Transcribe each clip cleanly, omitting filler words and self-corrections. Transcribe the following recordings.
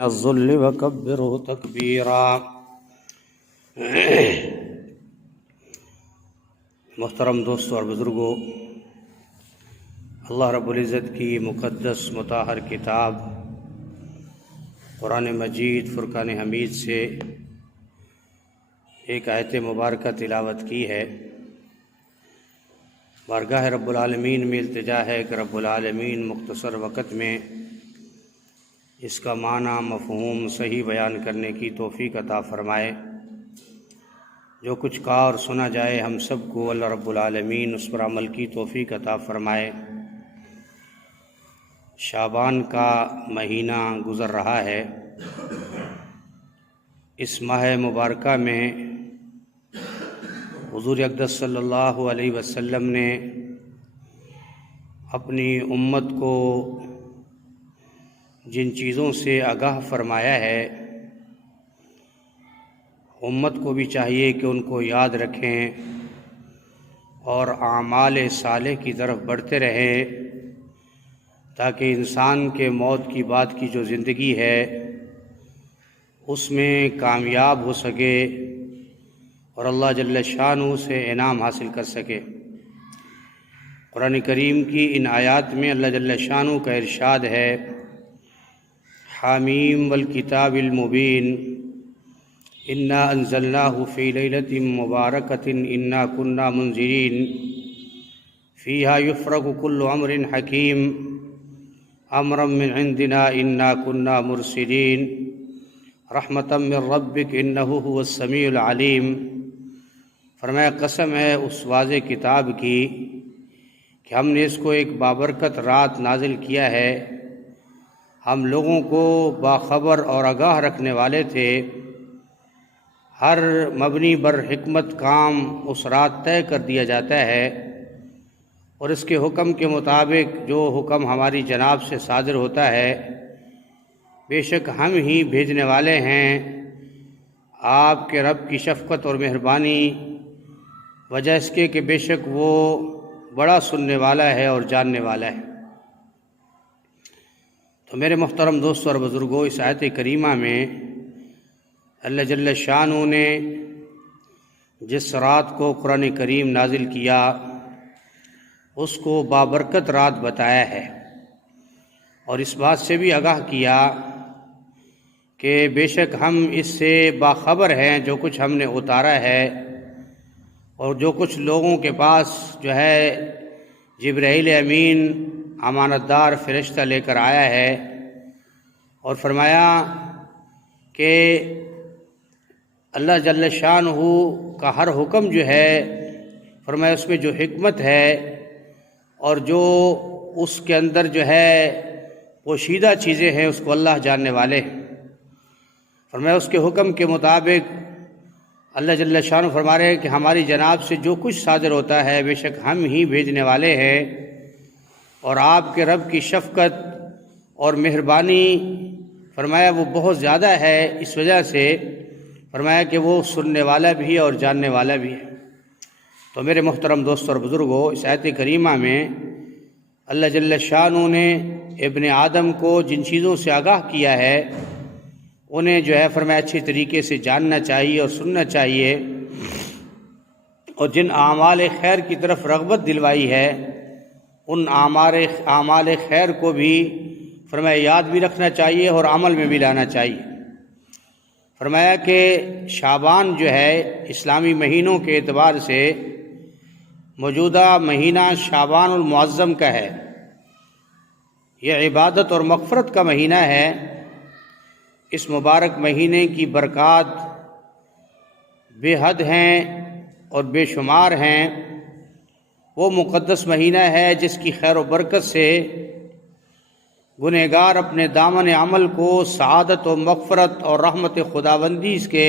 الظل وكبره تکبیرا۔ محترم دوستوں اور بزرگوں، اللہ رب العزت کی مقدس مطہر کتاب قرآن مجید فرقان حمید سے ایک آیت مبارکہ تلاوت کی ہے۔ بارگاہ رب العالمین میں التجا ہے کہ رب العالمین مختصر وقت میں اس کا معنی مفہوم صحیح بیان کرنے کی توفیق عطا فرمائے۔ جو کچھ کہا اور سنا جائے ہم سب کو اللہ رب العالمین اس پر عمل کی توفیق عطا فرمائے۔ شعبان کا مہینہ گزر رہا ہے۔ اس ماہ مبارکہ میں حضور اقدس صلی اللہ علیہ وسلم نے اپنی امت کو جن چیزوں سے آگاہ فرمایا ہے، امت کو بھی چاہیے کہ ان کو یاد رکھیں اور اعمال صالح کی طرف بڑھتے رہیں، تاکہ انسان کے موت کی بعد کی جو زندگی ہے اس میں کامیاب ہو سکے اور اللہ جل شانہ سے انعام حاصل کر سکے۔ قرآن کریم کی ان آیات میں اللہ جل شانہ کا ارشاد ہے، حامیم والکتاب المبین انا انزلناہ فی لیلۃ مبارکۃ انا کنا منذرین فیہا یفرق کل امر حکیم امرا من عندنا انا کنا مرسلین رحمتا من ربک انہ هو السمیع العلیم۔ فرمایا قسم ہے اس واضح کتاب کی کہ ہم نے اس کو ایک بابرکت رات نازل کیا ہے، ہم لوگوں کو باخبر اور آگاہ رکھنے والے تھے۔ ہر مبنی بر حکمت کام اس رات طے کر دیا جاتا ہے اور اس کے حکم کے مطابق جو حکم ہماری جناب سے صادر ہوتا ہے، بے شک ہم ہی بھیجنے والے ہیں۔ آپ کے رب کی شفقت اور مہربانی وجہ اس کے کہ بے شک وہ بڑا سننے والا ہے اور جاننے والا ہے۔ تو میرے محترم دوستوں اور بزرگوں، اس آیت کریمہ میں اللہ جل شانہ نے جس رات کو قرآن کریم نازل کیا اس کو بابرکت رات بتایا ہے، اور اس بات سے بھی آگاہ کیا کہ بے شک ہم اس سے باخبر ہیں، جو کچھ ہم نے اتارا ہے اور جو کچھ لوگوں کے پاس جو ہے جبرائیل امین امانت دار فرشتہ لے کر آیا ہے، اور فرمایا کہ اللہ جل شانہ کا ہر حکم جو ہے، فرمایا اس میں جو حکمت ہے اور جو اس کے اندر جو ہے پوشیدہ چیزیں ہیں اس کو اللہ جاننے والے ہیں۔ فرمایا اس کے حکم کے مطابق اللہ جل شانہ فرما رہے ہیں کہ ہماری جناب سے جو کچھ صادر ہوتا ہے بے شک ہم ہی بھیجنے والے ہیں، اور آپ کے رب کی شفقت اور مہربانی فرمایا وہ بہت زیادہ ہے، اس وجہ سے فرمایا کہ وہ سننے والا بھی ہے اور جاننے والا بھی ہے۔ تو میرے محترم دوستوں اور بزرگوں، اس آیت کریمہ میں اللہ جل شانہ نے ابن آدم کو جن چیزوں سے آگاہ کیا ہے انہیں جو ہے فرمایا اچھی طریقے سے جاننا چاہیے اور سننا چاہیے، اور جن اعمال خیر کی طرف رغبت دلوائی ہے ان اعمال خیر کو بھی فرمایا یاد بھی رکھنا چاہیے اور عمل میں بھی لانا چاہیے۔ فرمایا کہ شعبان جو ہے اسلامی مہینوں کے اعتبار سے موجودہ مہینہ شعبان المعظم کا ہے، یہ عبادت اور مغفرت کا مہینہ ہے۔ اس مبارک مہینے کی برکات بے حد ہیں اور بے شمار ہیں۔ وہ مقدس مہینہ ہے جس کی خیر و برکت سے گنہگار اپنے دامن عمل کو سعادت و مغفرت اور رحمت خداوندی اس کے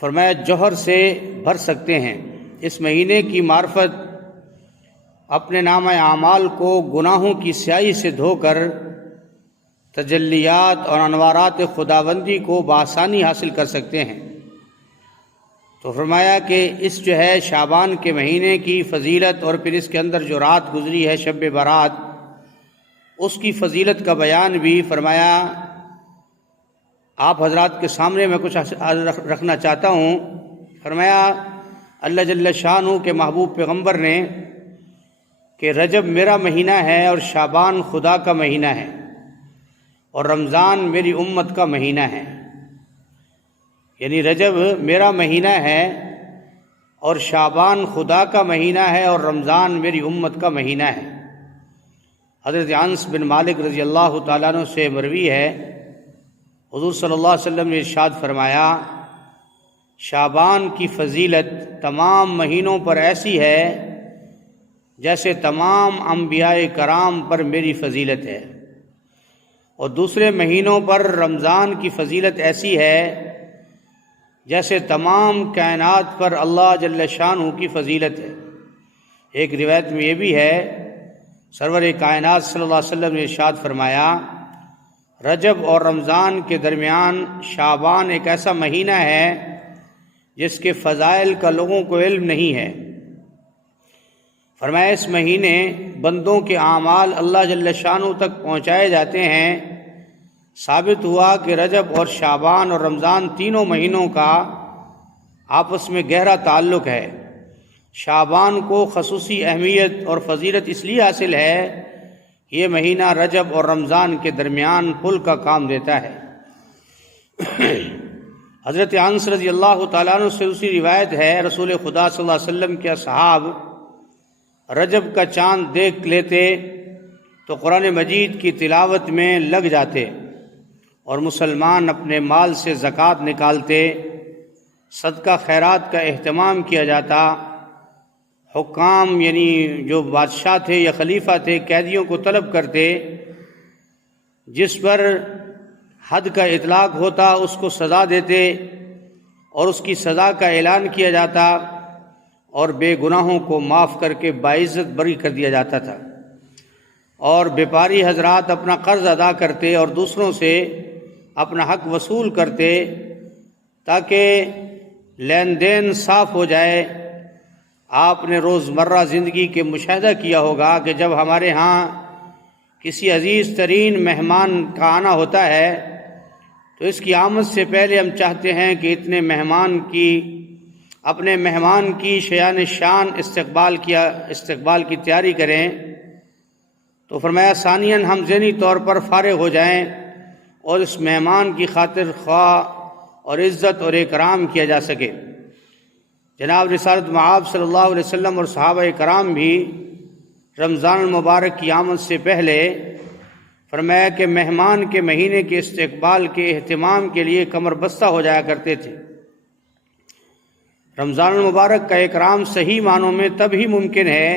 فرمایا جوہر سے بھر سکتے ہیں۔ اس مہینے کی معرفت اپنے نامہ اعمال کو گناہوں کی سیاہی سے دھو کر تجلیات اور انوارات خداوندی کو بآسانی حاصل کر سکتے ہیں۔ تو فرمایا کہ اس جو ہے شعبان کے مہینے کی فضیلت اور پھر اس کے اندر جو رات گزری ہے شب برات، اس کی فضیلت کا بیان بھی فرمایا۔ آپ حضرات کے سامنے میں کچھ رکھنا چاہتا ہوں۔ فرمایا اللہ جل شانہ کے محبوب پیغمبر نے کہ رجب میرا مہینہ ہے اور شعبان خدا کا مہینہ ہے اور رمضان میری امت کا مہینہ ہے۔ یعنی رجب میرا مہینہ ہے اور شعبان خدا کا مہینہ ہے اور رمضان میری امت کا مہینہ ہے۔ حضرت انس بن مالک رضی اللہ تعالیٰ عنہ سے مروی ہے، حضور صلی اللہ علیہ وسلم نے ارشاد فرمایا، شعبان کی فضیلت تمام مہینوں پر ایسی ہے جیسے تمام انبیاء کرام پر میری فضیلت ہے، اور دوسرے مہینوں پر رمضان کی فضیلت ایسی ہے جیسے تمام کائنات پر اللہ جل شانہ کی فضیلت ہے۔ ایک روایت میں یہ بھی ہے، سرور کائنات صلی اللہ علیہ وسلم نے ارشاد فرمایا، رجب اور رمضان کے درمیان شعبان ایک ایسا مہینہ ہے جس کے فضائل کا لوگوں کو علم نہیں ہے۔ فرمایا اس مہینے بندوں کے اعمال اللہ جل شانہ تک پہنچائے جاتے ہیں۔ ثابت ہوا کہ رجب اور شعبان اور رمضان تینوں مہینوں کا آپس میں گہرا تعلق ہے۔ شعبان کو خصوصی اہمیت اور فضیلت اس لیے حاصل ہے کہ یہ مہینہ رجب اور رمضان کے درمیان پل کا کام دیتا ہے۔ حضرت انس رضی اللہ تعالیٰ عنہ سے دوسری روایت ہے، رسول خدا صلی اللہ علیہ وسلم کے اصحاب رجب کا چاند دیکھ لیتے تو قرآن مجید کی تلاوت میں لگ جاتے، اور مسلمان اپنے مال سے زکوٰۃ نکالتے، صدقہ خیرات کا اہتمام کیا جاتا، حکام یعنی جو بادشاہ تھے یا خلیفہ تھے قیدیوں کو طلب کرتے، جس پر حد کا اطلاق ہوتا اس کو سزا دیتے اور اس کی سزا کا اعلان کیا جاتا، اور بے گناہوں کو معاف کر کے باعزت بری کر دیا جاتا تھا، اور بیپاری حضرات اپنا قرض ادا کرتے اور دوسروں سے اپنا حق وصول کرتے تاکہ لین دین صاف ہو جائے۔ آپ نے روزمرہ زندگی کے مشاہدہ کیا ہوگا کہ جب ہمارے ہاں کسی عزیز ترین مہمان کا آنا ہوتا ہے تو اس کی آمد سے پہلے ہم چاہتے ہیں کہ اتنے اپنے مہمان کی شیان شان استقبال کی تیاری کریں۔ تو فرمایا ثانیاً ہم ذہنی طور پر فارغ ہو جائیں اور اس مہمان کی خاطر خواہ اور عزت اور اکرام کیا جا سکے۔ جناب رسالت مآب صلی اللہ علیہ وسلم اور صحابہ کرام بھی رمضان المبارک کی آمد سے پہلے فرمایا کہ مہمان کے مہینے کے استقبال کے اہتمام کے لیے کمر بستہ ہو جایا کرتے تھے۔ رمضان المبارک کا اکرام صحیح معنوں میں تب ہی ممکن ہے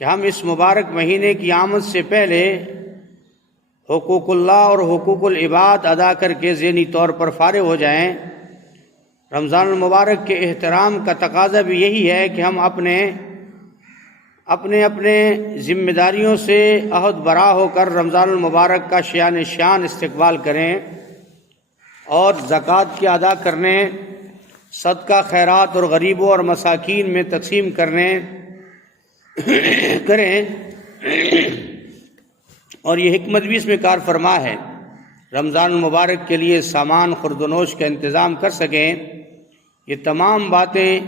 کہ ہم اس مبارک مہینے کی آمد سے پہلے حقوق اللہ اور حقوق العباد ادا کر کے ذہنی طور پر فارغ ہو جائیں۔ رمضان المبارک کے احترام کا تقاضا بھی یہی ہے کہ ہم اپنے ذمہ داریوں سے عہد برا ہو کر رمضان المبارک کا شیان شان استقبال کریں اور زکوٰۃ کے ادا کرنے، صدقہ خیرات اور غریبوں اور مساکین میں تقسیم کریں، اور یہ حکمت بھی اس میں کار فرما ہے، رمضان المبارک کے لیے سامان خورد و نوش کا انتظام کر سکیں۔ یہ تمام باتیں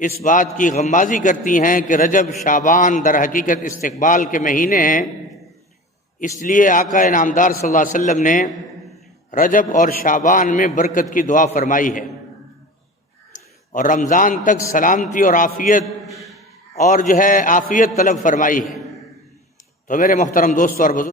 اس بات کی غمازی کرتی ہیں کہ رجب شعبان در حقیقت استقبال کے مہینے ہیں، اس لیے آقا انعامدار صلی اللہ علیہ وسلم نے رجب اور شعبان میں برکت کی دعا فرمائی ہے، اور رمضان تک سلامتی اور عافیت طلب فرمائی ہے۔ تو میرے محترم دوستوں اور بزرگ